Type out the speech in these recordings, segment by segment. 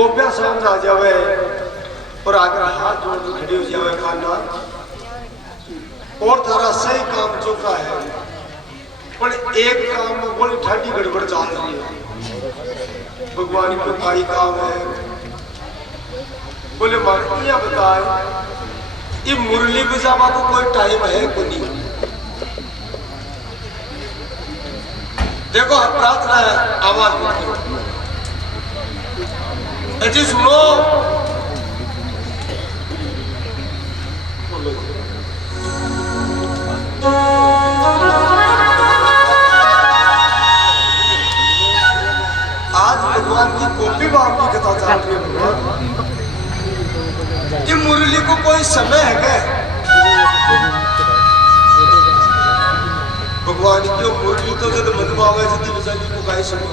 गोपिया सामने आ जावे और आकर हाथ जोड़ के खड़ी हो जावे खाना और थारा सही काम चुका है पर एक काम में बोली ठाडी गड़बड़ चल रही है। भगवान को भाई काम है बोले मारिया बताए ये मुरली बजावा को कोई टाइम है को नहीं। देखो प्रार्थना है आवाज जी सुनो आज भगवान की गोपी बाप की कथा चल रही है। ये मुरली को कोई समय है क्या? भगवान की मुरली तो जब मन में आवे जब बजाने को गाय सुनो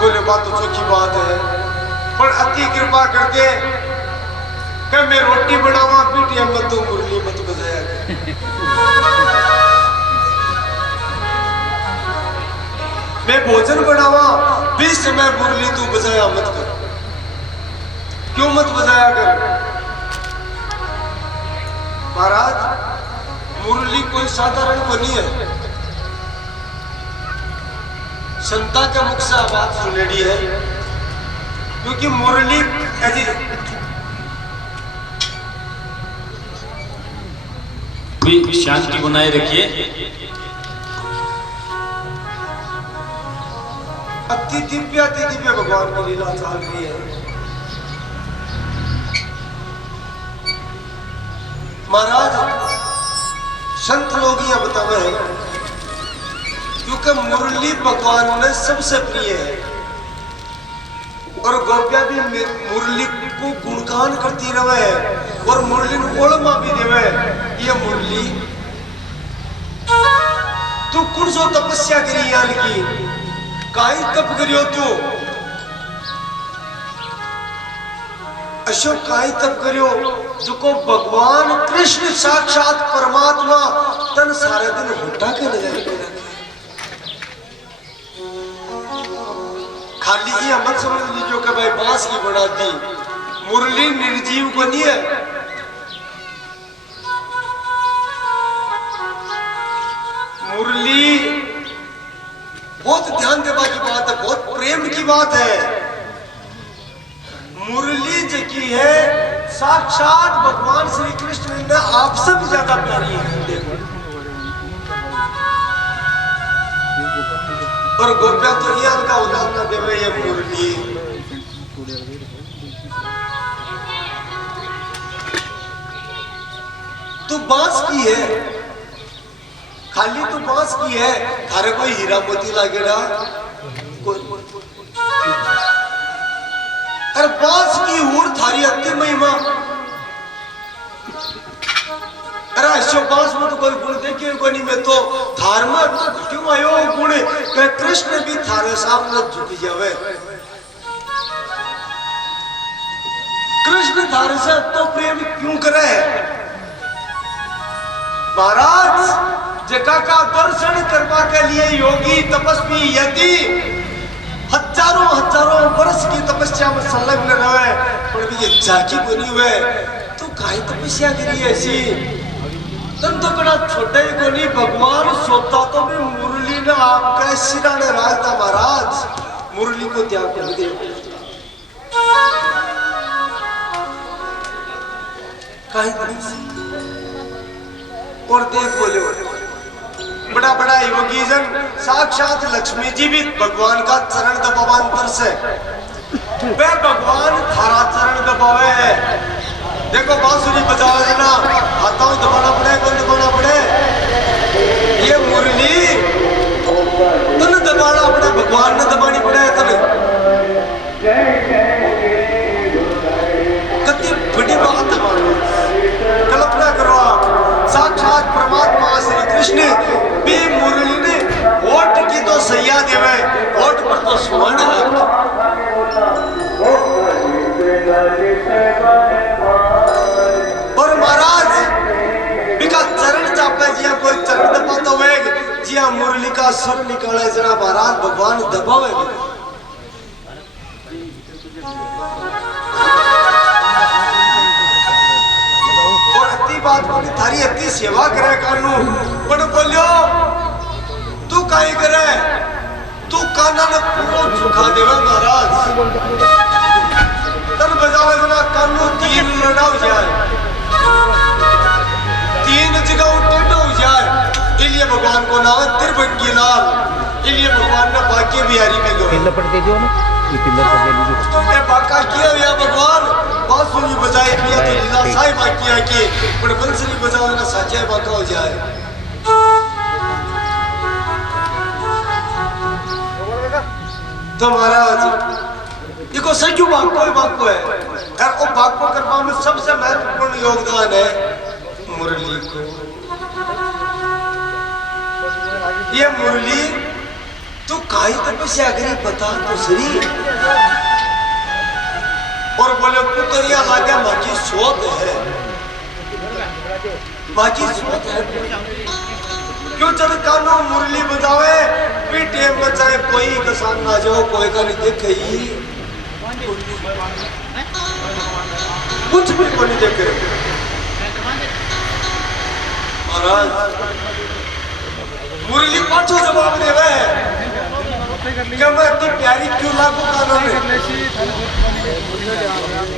बोले बात तो चौकी बात है पर अति कृपा करके कि मैं रोटी बनावा पीटिया मत तो मुरली मत बजाया मैं भोजन बनावा बीच समय मुरली तू बजाया मत कर। क्यों मत बजाया कर? महाराज मुरली कोई साधारण बनी है। संता के मुख से बात सुनेड़ी है क्योंकि मुरली ऐसी भी शांति बनाए रखिए। अति दिव्य भगवान की लीला चल रही है। महाराज संत लोग यह बतावे हैं क्योंकि मुरली भगवान में सबसे प्रिय है और गोपिया भी मुरली को गुणगान करती रहे और मुरली ओलमा भी देवे। ये मुरली तू कुछ सो तपस्या करी यार की काई तप करियो तू अशोक काई तप करियो जो भगवान कृष्ण साक्षात परमात्मा तन सारे दिन होटा के नजर पे रखे। खाली ये मत समझ लीजिए कि भाई बांस की बना दी मुरली निर्जीव बनी है। मुरली बहुत ध्यान देवा की बात है, बहुत प्रेम की बात है। मुरली जी की है साक्षात भगवान श्री कृष्ण ने आपसे भी ज्यादा प्यारी है। देखो और गोपिया तो ये उनका उदाहरण देवे ये मुरली तो बांस की है, खाली तो बांस की है। थारे कोई हीरा मोती लागेड़ा अरे बांस की हूर थारी अति महिमा। अरे ऐसे बांस में तो कोई गुण देखिए कोई नहीं। मैं तो थार में तो क्यों आयो गुण कि कृष्ण भी थारे सामने झुक जावे। कृष्ण थारे से तो प्रेम क्यों करे? महाराज जगह का दर्शन करवा के लिए योगी तपस्वी यदि हजारों वर्ष की तपस्या में संलग्न रहे पर भी ये जाकी बनी हुए तो काई तपस्या करी ऐसी तन तो कड़ा छोटा ही को नहीं। भगवान सोता तो भी मुरली ने आपका सिरा ने राजता। महाराज मुरली को त्याग कर दिया काई और देख बोले बड़ा बड़ा योगी जन साक्षात लक्ष्मी जी भी भगवान का चरण दबावांतर से वे भगवान थारा चरण दबावे है। देखो बांसुरी बजाओ ना हाथों दबाना पड़े बंद दबाना पड़े। ये मुरली तन दबाना पड़े भगवान ने दबानी पड़े तन कितनी बड़ी बात है। कल्पना करो आप साक्षात परमात्मा श्री कृष्ण भी मुरली ने होठ की तो सैया देवे होठ पर तो स्वर्ण है। और महाराज बिका चरण चापे जिया कोई चरण दबाता हुए जिया मुरली का सुर निकाले जरा महाराज भगवान दबावे और अति बात बोली थारी अति सेवा करे कानू पण बोलियो तू काई करे तू काना ने पूरा झुका देवे महाराज तन बजावे जना कानू तीन लड़ाव जाए तीन जगह टेढ़ा हो जाए इलिए भगवान को नाम त्रिभंगी लाल इलिए भगवान ने बाकी बिहारी में लो पिल्लर पर दे दियो ना ये पिल्लर पर दे लीजिए ये बाका किया या भगवान बांसुरी बजाए किया तो लीला साई बाकी है कि पर बंसुरी बजावे ना साचे बाका हो जाए तो महाराज देखो सही बाको है और वो बाको करवा में सबसे महत्वपूर्ण योगदान है मुरली को ये मुरली तू काई तपस्या करी बता तो सही और बोले पुतरिया लागे माची सोत है क्यों जब कानू मुरली बजावे पीटे में चाहे कोई किसान ना जाओ कोई का नहीं देखे ही कुछ भी को नहीं देखे महाराज मुरली पाछो जवाब देवे क्या मैं इतनी प्यारी क्यों लागू कानून में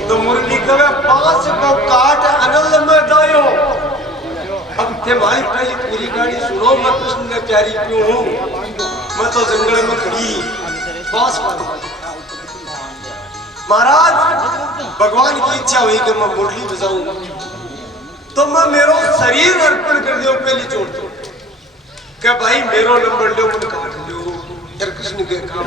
तो मुरली कवे 5 को काट अनल में जायो अब तुम्हारी पहली पूरी गाड़ी सुनो मैं कृष्ण ने प्यारी क्यों हूँ मैं तो जंगल में खड़ी बांस महाराज भगवान की इच्छा हुई कि मैं मुरली बजाऊं तो मैं मेरा शरीर अर्पण कर दियो पहली चोट तो क्या भाई मेरो नंबर लो मुझे काट लो यार कृष्ण के काम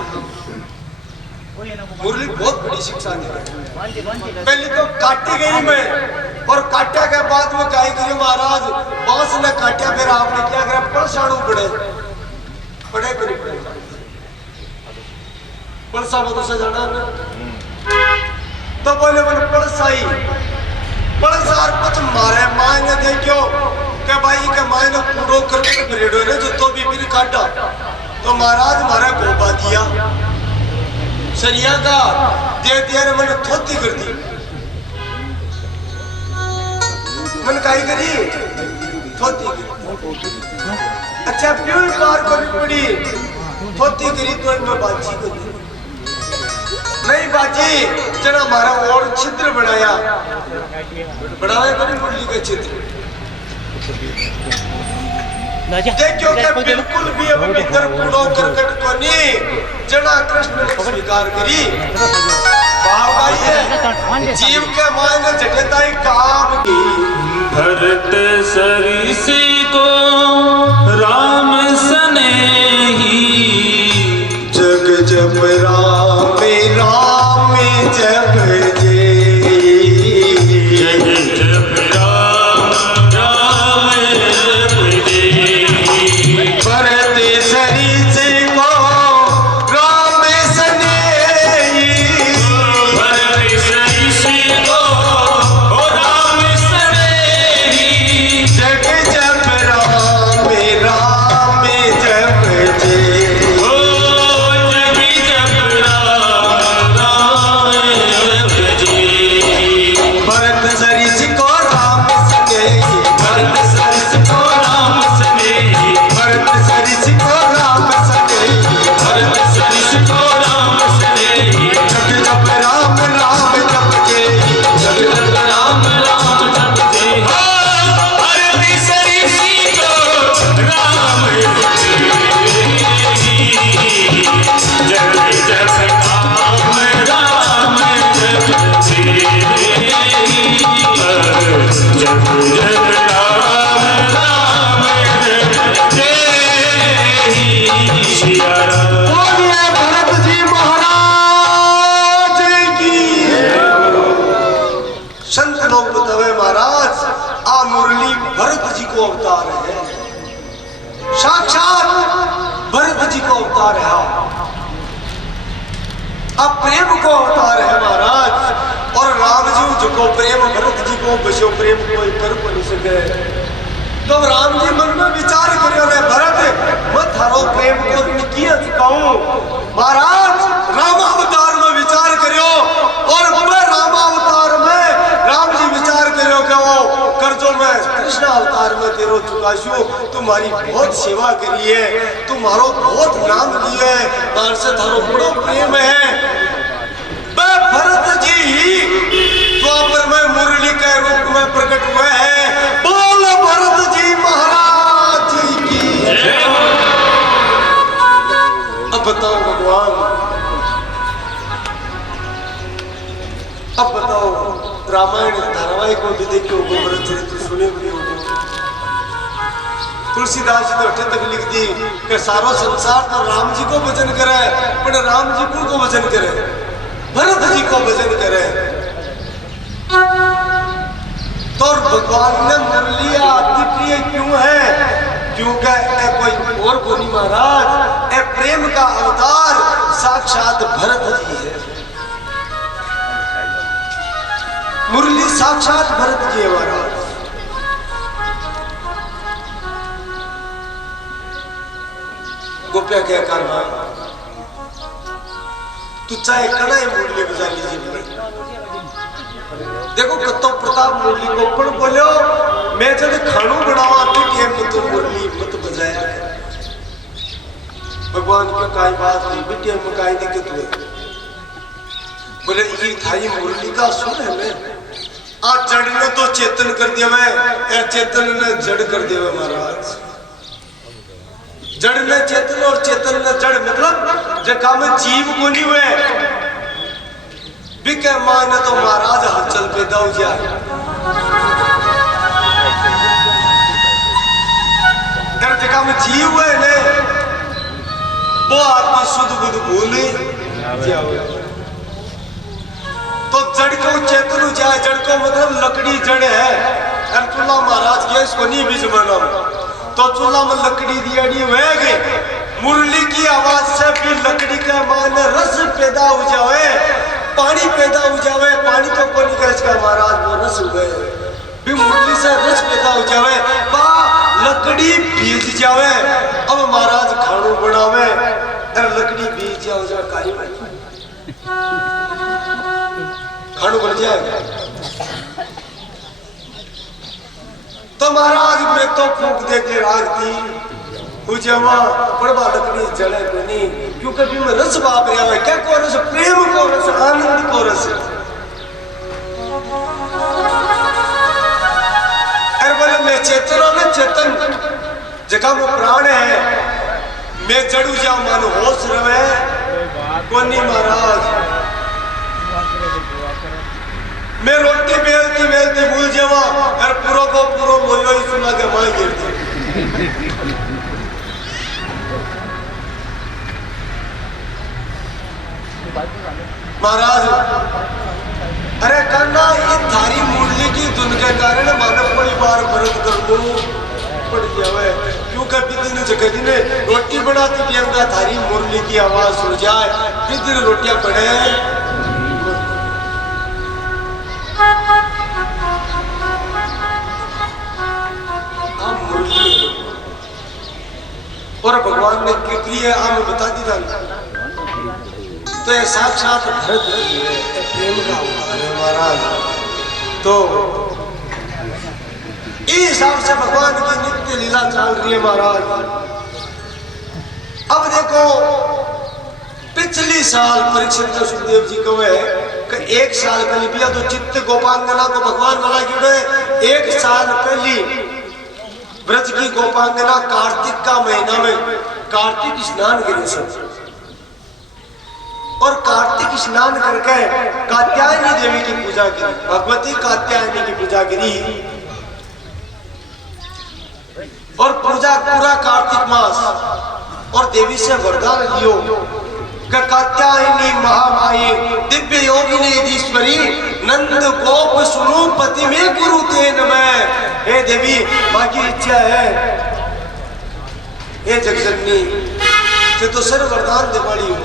मुरली बहुत बड़ी शिक्षा दी पहले तो काटी गई मैं और काटा के बाद में गाय करी महाराज बांस ने काटा फिर आपने क्या करा पलसाणू पड़े पलसा में तो सजाना तो बोले मैंने पलसाई पलसार कुछ मारे माए ने देखो क्या भाई के माए ने कूड़ो करके ब्रेडो ने जो तो भी फिर काटा तो महाराज मारा गोबा दिया सरिया का दे दिया ने मैंने थोती कर दी मन काई करी थोती अच्छा प्यूर पार करनी पड़ी थोती करी तो मैं बाजी को दी नहीं बाजी जना हमारा और छिद्र बनाया बनाया करी मुरली का छिद्र देखो क्या बिल्कुल भी अब भीतर कूड़ो करकट को नहीं जना कृष्ण ने स्वीकार करी भाई है जीव के मायने जटिलताई काम की भरत सरिसी को राम सनेही जग जप राम राम जप जे जग जप राम राम जप जे भरत सरिसी को राम सनेही भरत सरिसी को राम सनेही जग जप राम राम जप जे जग जप राम राम जप जे भरत सरिसी को राम सनेही भरत सरिसी को राम सनेही भरत सरिसी को राम सनेही भरत सरिसी को राम सनेही जग जप राम राम जप जे जग जप राम राम जप जे भरत सरिसी को राम जग जप राम राम जप जे जग जप राम राम जप जे सिया राम बोलिए भरत जी महाराज की संत लोग बतावे महाराज आ मुरली भरत जी को अवतार है साक्षात भरत जी को अवतार है अब प्रेम को अवतार है महाराज और राम जी जो प्रेम भरत जी को बसो प्रेम कोई कर नहीं सके तो राम जी मन में विचार करियो रे भरत, मैं थारो प्रेम को किया चुकाऊं। महाराज राम अवतार में विचार करियो, और मैं राम अवतार में राम जी विचार करियो कि वो कर्जो में कृष्ण अवतार में तेरो चुकाशु, तुम्हारी बहुत सेवा करी है, तुम्हारो बहुत नाम लिए है, मार से थारो बड़ो प्रेम है। मैं भरत जी ही द्वापर में मुरली के रूप में प्रकट हुए हैं। बोल भरत जी महाराज जी की। अब बताओ भगवान, अब बताओ रामायण धारावाहिक को भी देखो, भरत चरित्र सुने भी हो। तुलसीदास जी तो अठे तक लिख दी कि सारो संसार तो राम जी को भजन करे, पर राम जी को भजन करे, भरत जी को भजन करे। तो भगवान ने मुरलिया अति प्रिय क्यों है? क्योंकि ए कोई और कोनी महाराज, ए प्रेम का अवतार साक्षात भरत जी है। मुरली साक्षात भरत जी है महाराज। गोपिया क्या करना, तू चाहे कड़ाई मुरली बजा लीजिए। देखो कतो प्रताप मुरली को पण बोलो, मैं जब खानू बनावा टेम में तो मुरली मत बजाया। भगवान की काई बात नहीं, बेटे में काई दिक्कत हुई? बोले ये थाई मुरली का सुन है। मैं आज जड़ ने तो चेतन कर दिया, मैं चेतन ने जड़ कर दिया महाराज। जड़ ने चेतन और चेतन ने जड़, मतलब जगह में जीव को नहीं हुए बिके माने तो महाराज हलचल पैदा हो जाए। जगह में जीव हुए ने वो आदमी शुद्ध बुद्ध भूल जाओ। तो जड़ को चेतन हो जाए, जड़ को मतलब लकड़ी जड़ है। और चूल्हा महाराज गया इसको नहीं बीज बना, तो चूल्हा में लकड़ी दियाड़ी वह गई। मुरली की आवाज से भी लकड़ी के मान रस पैदा हो जाए, पानी पैदा हो जाए। पानी तो कौन इसका महाराज, वो रस हो गए भी मुरली से रस पैदा हो जाए, बा लकड़ी भीज जावे। अब महाराज खानू बनावे और लकड़ी भीज जाओ जा काई खानू बन जाएगा। तो महाराज मैं तो फूक दे के राग दी उजवा पड़वा लकड़ी जड़े को नहीं, क्योंकि भी मैं रस बाप रहा है। क्या को रस? प्रेम को रस, आनंद को रस। अरे बोले मैं चेतन हूं ना, चेतन जगह में प्राण है, मैं जड़ू जाऊं मानो होश रहे कोनी महाराज। मैं रोटी बेलती बेलती भूल जावा और पूरो को पूरो बोलो ही सुना के मां गिरती। महाराज अरे करना ये थारी मुरली की धुन के कारण मानव परिवार भरत कर दो पड़ जावे, क्योंकि बिदिन जगह ने रोटी बनाती टाइम का थारी मुरली की आवाज सुन जाए, बिदिन रोटियां बने। और भगवान ने कितनी है आम बता दी था। तो ये साक्षात भरत जी है, प्रेम का अवतार है महाराज। तो इस हिसाब से भगवान की नित्य लीला चल रही है महाराज। अब देखो पिछली साल परीक्षित सुखदेव जी को है कि एक साल पहले भी तो चित्त गोपांगना को भगवान बना क्यों? एक साल पहले ब्रज की गोपांगना कार्तिक का महीना में कार्तिक स्नान करी सब, और कार्तिक स्नान करके कात्यायनी देवी की पूजा की, भगवती कात्यायनी की पूजा करी। और पूजा पूरा कार्तिक मास, और देवी से वरदान लियो कि कात्यायनी महामाये दिव्य योगिनी ईश्वरी नंद गोप स्वरूपति में गुरु तेन में। हे देवी बाकी इच्छा है, हे जगजननी से तो सर वरदान दिवाली हो,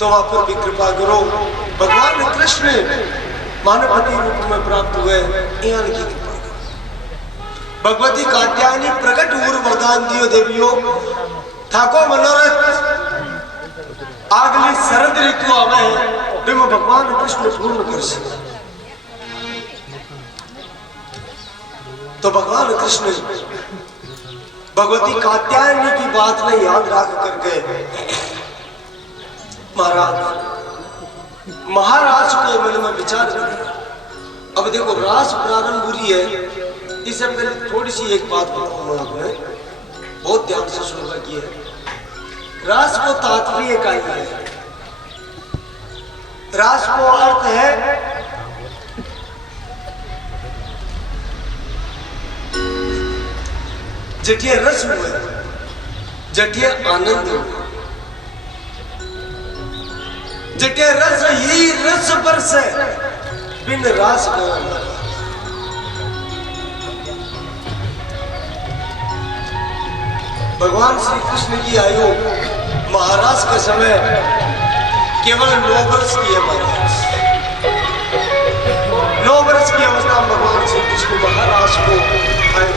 तो वहां पर भी कृपा करो। भगवान कृष्ण मानवपति रूप में प्राप्त हुए, यहाँ की कृपा करो। भगवती कात्यायनी प्रकट हुर वरदान दियो देवियों ठाको मनोरथ आगली शरद ऋतु आवे बिम भगवान कृष्ण पूर्ण करसी तो भगवान कृष्ण भगवती कात्यायनी की बात में याद रख करके महाराज को मन में विचार किया। अब देखो रास प्रारंभ हुई है, इससे पहले थोड़ी सी एक बात बताऊंगा आपने, बहुत ध्यान से सुनना की है। रास को तात्पर्य का ही है। रास को अर्थ है जटिया रस हुए, जटिया आनंद हुए, जटिया रस ही रस बरस है बिन रास का। भगवान श्री कृष्ण की आयु महाराज के समय केवल 9 वर्ष की है। 9 वर्ष की अवस्था में भगवान श्री कृष्ण महाराज को आयु।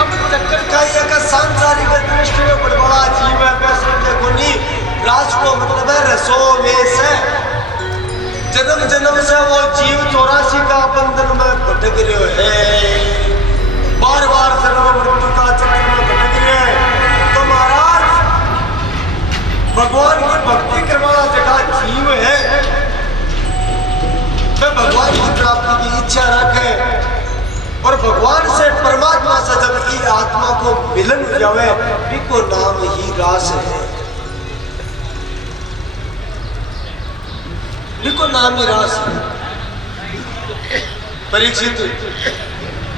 अब चक्कर का सांसारिक दृष्टि में बड़ा जीव है, पैसे देखो नहीं, राज को मतलब है रसो वेश है। जन्म जन्म से वो जीव 84 का बंधन में भटक रहे है, बार बार जन्म मृत्यु का चक्कर में भटक रहे हैं। तो महाराज भगवान की भक्ति करने वाला जगह जीव है, मैं भगवान की प्राप्ति की इच्छा रखे और भगवान से परमात्मा से जब की आत्मा को मिलन हो जावे, इको नाम ही रास है। इको नाम ही रास है। परीक्षित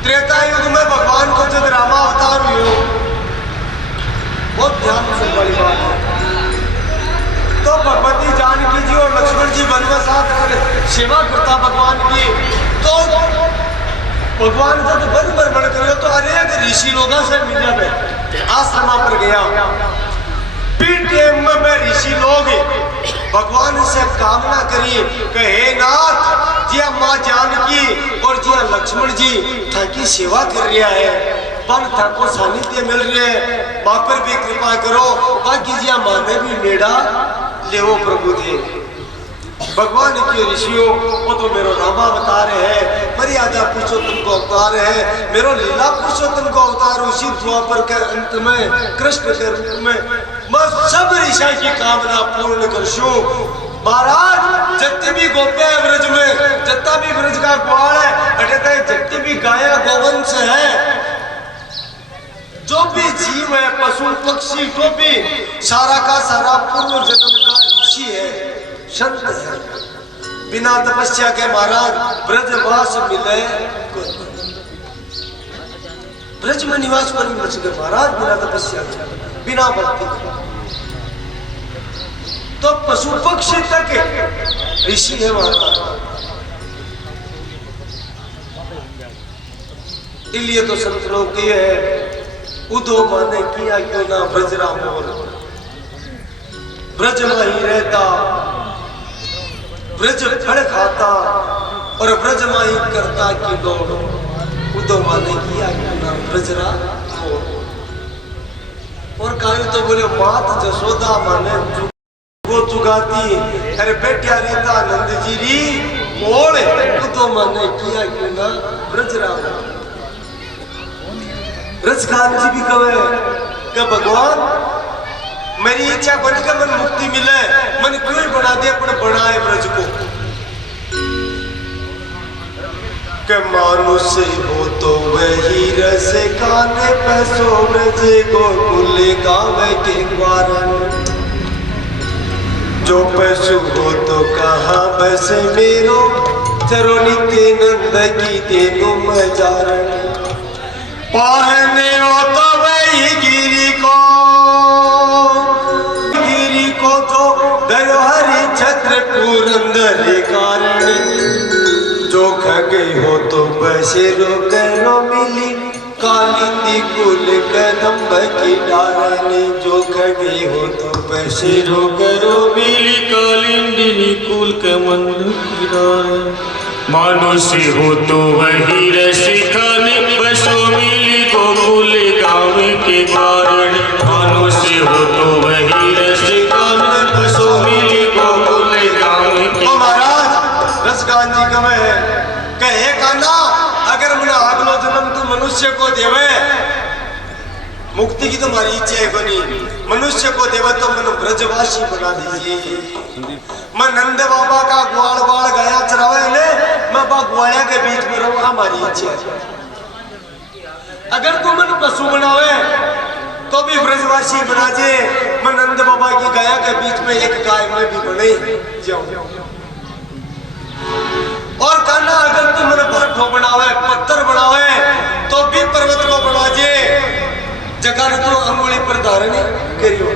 त्रेता युग में भगवान को जब रामा अवतार हुए, बहुत ध्यान से बड़ी बात है, तो भगवती जानकी जी और लक्ष्मण जी वन में साथ सेवा करता भगवान की। तो भगवान जब वन पर बन करो तो अनेक ऋषि लोगों से मिलने में आश्रमा पर गया। में ऋषि लोग भगवान से कामना करी कि हे नाथ, जिया माँ जानकी और जिया लक्ष्मण जी थाकी सेवा कर रहा है, पर थाको सानिध्य मिल रहे है, माँ पर भी कृपा करो, बाकी जिया माँ ने भी मेरा लेवो प्रभु थे। भगवान के ऋषियों वो तो मेरो नामा बता रहे हैं, मर्यादा पुरुषोत्तम को अवतार है, मेरो लीला पुरुषोत्तम को अवतार उसी द्वापर के अंत में कृष्ण के रूप में मैं सब ऋषि की कामना पूर्ण करशू। महाराज जत्ती भी गोपिया है ब्रज में, जत्ता भी ब्रज का ग्वाल है, अटता जत्ती भी गाया गोवंश है, जो भी जीव है, पशु पक्षी, जो भी सारा का सारा पूर्व जन्म का ऋषि है, संत है। बिना तपस्या के महाराज ब्रजवास मिले, ब्रज में निवास पर नहीं बच गए महाराज बिना तपस्या के, बिना भक्ति के। तो पशु पक्षी तक ऋषि है महाराज। इसलिए तो संत लोग की है, उदो माने किया क्यों ना ब्रजराम बोल, ब्रज में ही रहता, ब्रज फल खाता और ब्रज में ही करता कि लोग, उदो माने किया क्यों ना ब्रजराम बोल। और कायु तो बोले मात जसोदा माने जुगो जुगाती, अरे बेटिया रीता नंद जी री बोल, उदो माने किया क्यों ना ब्रजराम। ब्रजखान जी भी कहे कि भगवान मेरी इच्छा बन के मन मुक्ति मिले, मन क्यों बना दिया, पर बनाए ब्रज को के मानुष हो तो वही रस काने पैसो ब्रज गोकुल गावे के ग्वारन, जो पैसु हो तो कहाँ बस मेरो, चरो नित्य नंद की तेनु मजारण। पहने हो तो वही गिरी को तो दयो हरि छत्र पुरंदर कारण, जो खगे हो तो बसेरो करो मिली, कालिंदी कुल कदम्ब की डारण, जो खगे हो तो बसेरो करो मिली, कालिंदी कुल के मंद की डारण। मानुष्य हो तो वही रसिकन बसो मिली गोकुल गाँव के कारण। मानुष्य हो तो वही रसिकन बसो मिली गोकुल गाँव के। तो महाराज रसगान जी कहे कान्हा अगर मुझे अगलो जन्म तू मनुष्य को देवे, मुक्ति की तो हमारी इच्छा है बनी, मनुष्य को देवे तो मन ब्रजवासी बना दीजिए। मैं नंद बाबा का ग्वाल बाल गया चरावे ले, मैं बा ग्वालिया के बीच में रहूंगा, हमारी इच्छा है। अगर तू मन पशु बनावे तो भी ब्रजवासी बना जे, मैं नंद बाबा की गया के बीच में एक गाय में भी बने जाऊं। और कान्हा अगर तू मन भट्ठो बनावे, पत्थर बनावे तो भी पर्वत को बना जे, जगह तो अंगुली पर धारण करियो।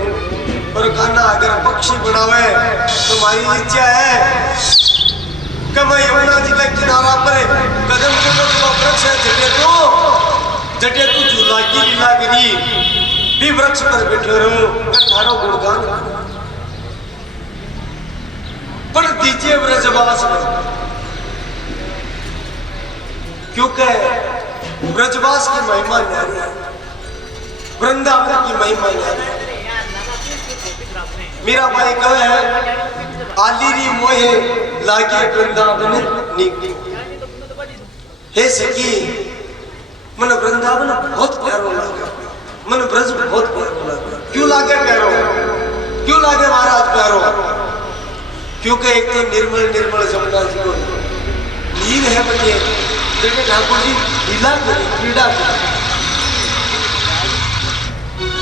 और कान्हा अगर पक्षी बनावे तो हमारी इच्छा है कि मैं यमुना जी के किनारा पर कदम कदम वृक्ष है जटे तू झूला की लीला करी भी वृक्ष पर बैठे रहूं, थारो गुणगान पर दीजिए ब्रजवास में, क्योंकि ब्रजवास की महिमा न्यारी है, वृंदावन की महिमा न्यारी है। मेरा भाई कहे है आलीरी मोहे लागे वृंदावन नीक। हे सखी मन वृंदावन बहुत प्यारो लगा, मन ब्रज बहुत प्यारो लगा। क्यों लागे प्यारो, क्यों लागे महाराज प्यारो? क्योंकि एक तो निर्मल निर्मल जमुना जी को नीर है बने, जैसे ठाकुर जी लीला करी, क्रीड़ा करी।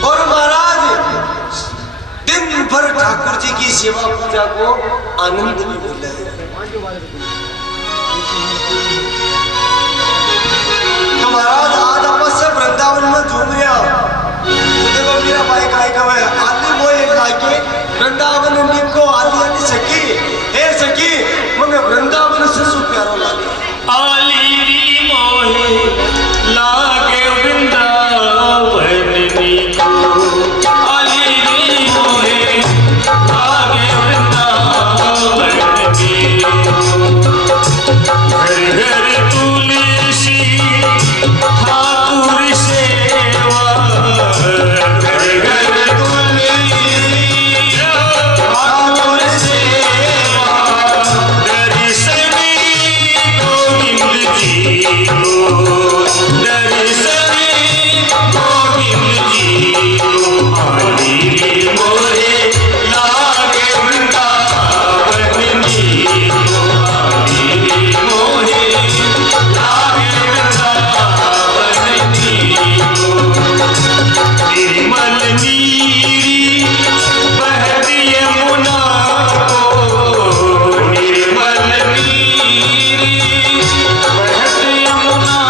और महाराज दिन भर ठाकुर जी की सेवा पूजा को आनंद भी मिला है। तो महाराज आज आप से वृंदावन में झूम रहा, देखो मेरा भाई काय का है आली मोए लागे वृंदावन निको आली आली सखी, हे सखी मने वृंदावन से सु प्यारो लागे। आली मोहे लागे वृंदावन निको, आली मोहे लागे वृंदावन निको। घर घर तुलसी ठाकुर सेवा, घर घर तुलसी ठाकुर सेवा। दर्शनी गोविंद जी को, दर्शनी गोविंद जी को। आली मोहे लागे वृंदावन निको, आली मोहे लागे वृंदावन निको। निर्मल नीरी बहती यमुना को, निर्मल नीरी बहती यमुना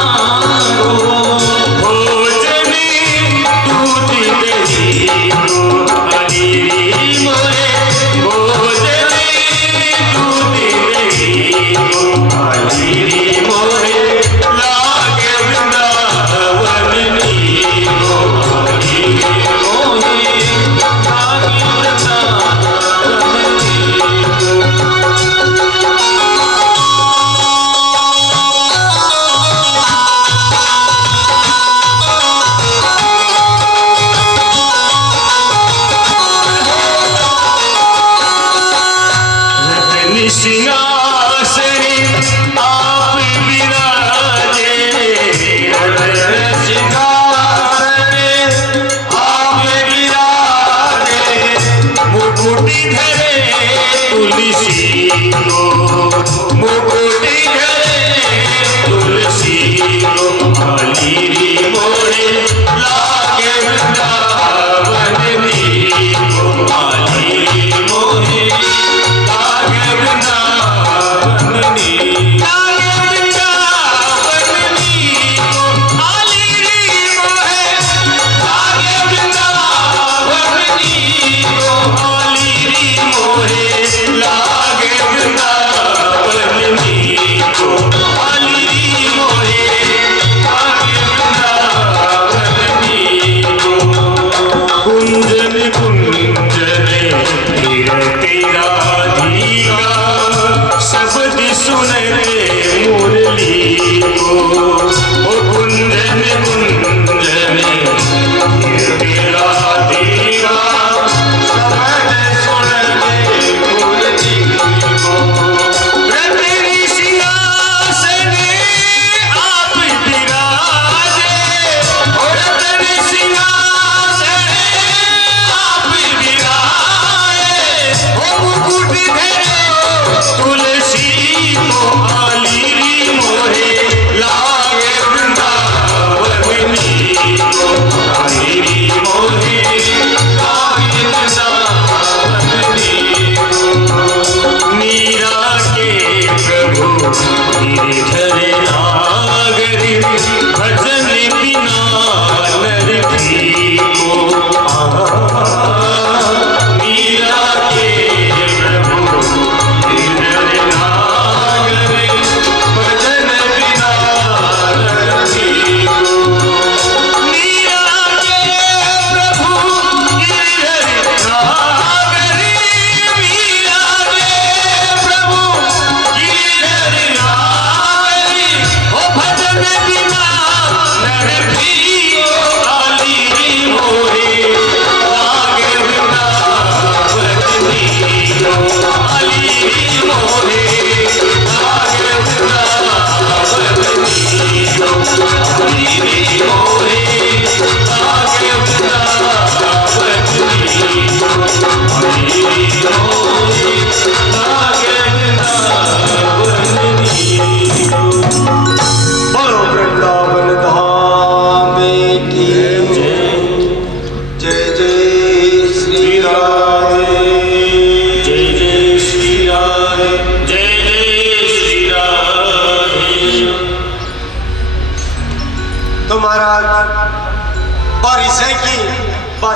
को। भोजनी दूध दही को, आली मोहे भोजनी दूध दही को। आली मोहे लागे वृंदावन निको, आली मोहे लागे वृंदावन निको। रत्न सिंहासनी आप विराजे, रत्न सिंहासनी आप विराजे। मुकुटि धरे तुलसी को, मुकुटि धरे तुलसी को। आली मोहे लागे वृंदावन निको, आली मोहे लागे वृंदावन निको। लागे वृंदावन निको, आली मोहे लागे वृंदावन निको, आली मोहे लागे वृंदावन निको।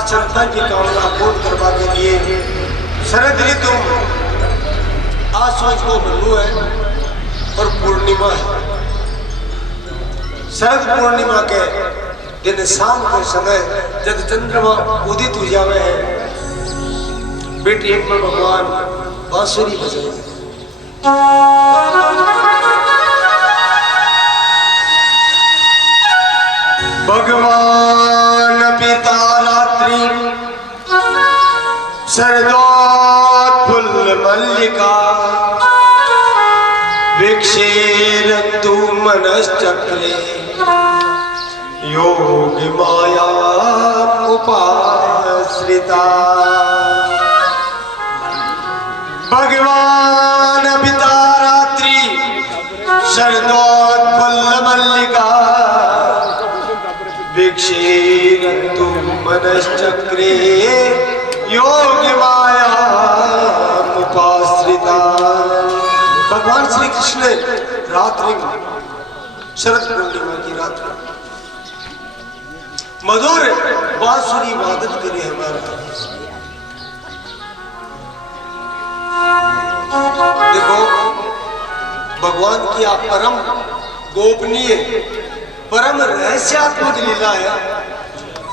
जनता की कामना पूर्ण करवा के लिए शरद ऋतु आज सोच को बल्लू है और पूर्णिमा है। शरद पूर्णिमा के दिन शाम के समय जब चंद्रमा उदित हो जावे है, बेटी एक में भगवान बांसुरी बजाए। भगवान पिता रात्रि शरदोत्फुल्ल मल्लिका विक्षेरन्तु मनश्चक्रे योग माया उपाश्रिता। भगवान पिता रात्रि शरदोत्फुल्ल मल्लिका विक्षेरन्तु मनश्चक्रे योग माया उपाश्रिता। भगवान श्री कृष्ण रात्रि शरद पूर्णिमा की रात मधुर बांसुरी वादन करे हमारा। देखो भगवान की आप परम गोपनीय परम रहस्यात्मक लीला है,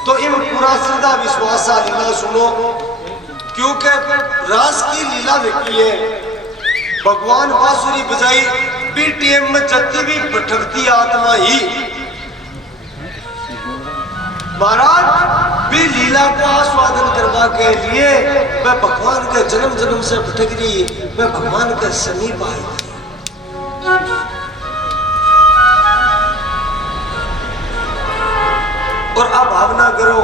तो इन पूरा श्रद्धा विश्वास लीला सुनो, क्योंकि रास की लीला देखी है। भगवान बांसुरी बजाई बीटीएम में जत्ती भी भटकती आत्मा ही महाराज भी लीला का आस्वादन करवा के लिए मैं भगवान के जन्म जन्म से भटक रही, मैं भगवान के समीप आई। और अब भावना करो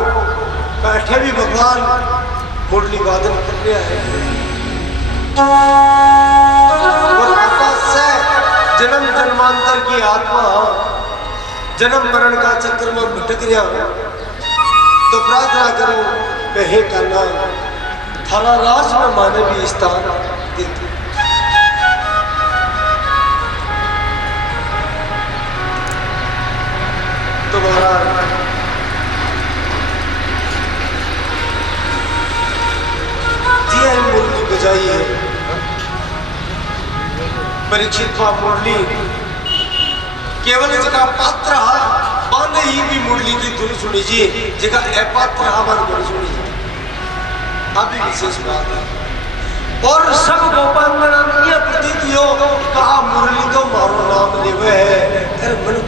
बैठे भी भगवान मुरली वादन कर रहे हैं और आपस से जन्म जन्मांतर की आत्मा जन्म मरण का चक्कर में भटक रहा, तो प्रार्थना करो कहे करना थारा राज में माने भी स्थान देते। तुम्हारा मुरली बजाई है परीक्षित मुरली केवल जगह पात्र बांधे ही भी मुरली की धुन सुनीजिए, जगह अपात्र मन सुनीजिए। अभी विशेष बात है और सब गोपांगना प्रतीत हो कहा मुरली तो मारो नाम लेवे है, मन